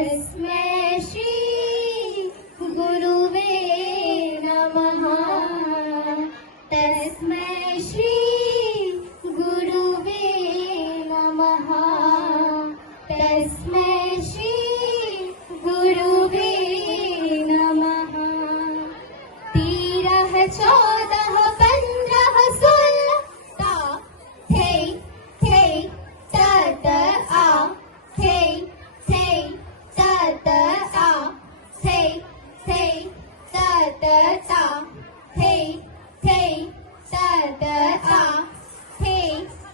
तस्मै श्री गुरुवे नमः। तस्मै श्री गुरुवे नमः। तस्मै श्री गुरुवे नमः। 13 14 15 16 ता थे थे तत आ थे थे तत आ थे थे तत ता थे थे तत आ थे थे तत आ थे थे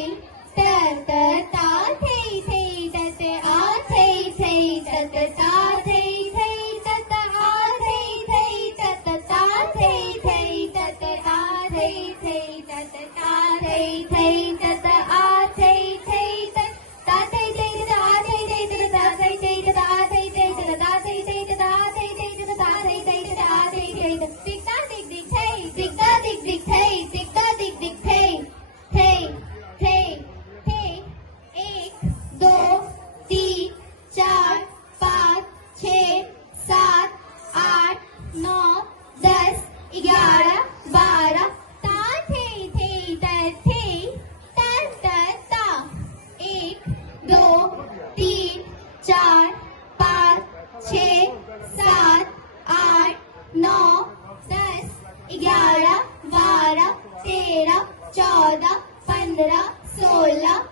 तत ता थे थे तत आ थे थे तत ता थे थे तत आ थे थे तत ता थे थे तत आ थे थे तत ता थे थे तत आ थे थे तत ता थे थे तत आ थे थे तत ता थे थे तत आ थे थे तत आ थे थे तत आ थे थे तत आ थे थे तत आ थे थे दिखता दिख दिख थे दिखता दिख दिख थे दिखता दिख दिख थे थे थे थे 1 2 3 4 5 6 7 8 9 10 11 12 ता थे थे तत थे तत ता 1 2 3 4 5 6 7 8 9 10 11 12 13 14 15 16